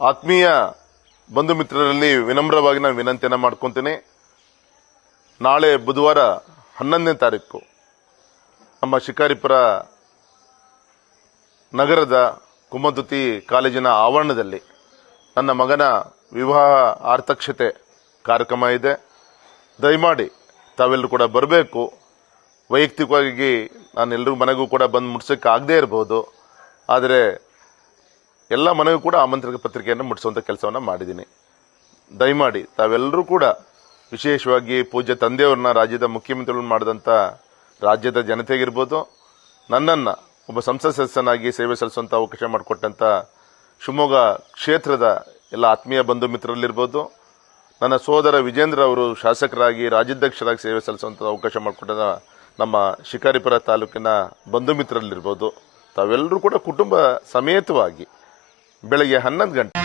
ಆತ್ಮೀಯ ಬಂಧು ಮಿತ್ರರಲ್ಲಿ ವಿನಮ್ರವಾಗಿ ನಾನು ವಿನಂತಿಯನ್ನು ಮಾಡ್ಕೊತೀನಿ. ನಾಳೆ ಬುಧವಾರ 11ನೇ ತಾರೀಕು ನಮ್ಮ ಶಿಕಾರಿಪುರ ನಗರದ ಕುಮದುತಿ ಕಾಲೇಜಿನ ಆವರಣದಲ್ಲಿ ನನ್ನ ಮಗನ ವಿವಾಹ ಆರ್ತಕ್ಷತೆ ಕಾರ್ಯಕ್ರಮ ಇದೆ. ದಯಮಾಡಿ ತಾವೆಲ್ಲರೂ ಕೂಡ ಬರಬೇಕು. ವೈಯಕ್ತಿಕವಾಗಿ ನಾನೆಲ್ಲರೂ ಮನೆಗೂ ಕೂಡ ಬಂದು ಮುಟ್ಸೋಕ್ಕೆ ಆಗದೇ ಇರಬಹುದು, ಆದರೆ ಎಲ್ಲ ಮನೆಗೂ ಕೂಡ ಆಮಂತ್ರಣ ಪತ್ರಿಕೆಯನ್ನು ಮುಟ್ಟಿಸುವಂಥ ಕೆಲಸವನ್ನು ಮಾಡಿದ್ದೀನಿ. ದಯಮಾಡಿ ತಾವೆಲ್ಲರೂ ಕೂಡ, ವಿಶೇಷವಾಗಿ ಪೂಜ್ಯ ತಂದೆಯವ್ರನ್ನ ರಾಜ್ಯದ ಮುಖ್ಯಮಂತ್ರಿಗಳನ್ನು ಮಾಡಿದಂಥ ರಾಜ್ಯದ ಜನತೆಗಿರ್ಬೋದು, ನನ್ನನ್ನು ಒಬ್ಬ ಸಂಸತ್ ಸದಸ್ಯನಾಗಿ ಸೇವೆ ಸಲ್ಲಿಸುವಂಥ ಅವಕಾಶ ಮಾಡಿಕೊಟ್ಟಂಥ ಶಿವಮೊಗ್ಗ ಕ್ಷೇತ್ರದ ಎಲ್ಲ ಆತ್ಮೀಯ ಬಂಧು ಮಿತ್ರರಲ್ಲಿರ್ಬೋದು, ನನ್ನ ಸೋದರ ವಿಜೇಂದ್ರ ಅವರು ಶಾಸಕರಾಗಿ ರಾಜ್ಯಾಧ್ಯಕ್ಷರಾಗಿ ಸೇವೆ ಸಲ್ಲಿಸುವಂಥ ಅವಕಾಶ ಮಾಡಿಕೊಟ್ಟ ನಮ್ಮ ಶಿಕಾರಿಪುರ ತಾಲೂಕಿನ ಬಂಧು ಮಿತ್ರರಲ್ಲಿರ್ಬೋದು, ತಾವೆಲ್ಲರೂ ಕೂಡ ಕುಟುಂಬ ಸಮೇತವಾಗಿ ಬೆಳಗ್ಗೆ 11 ಗಂಟೆ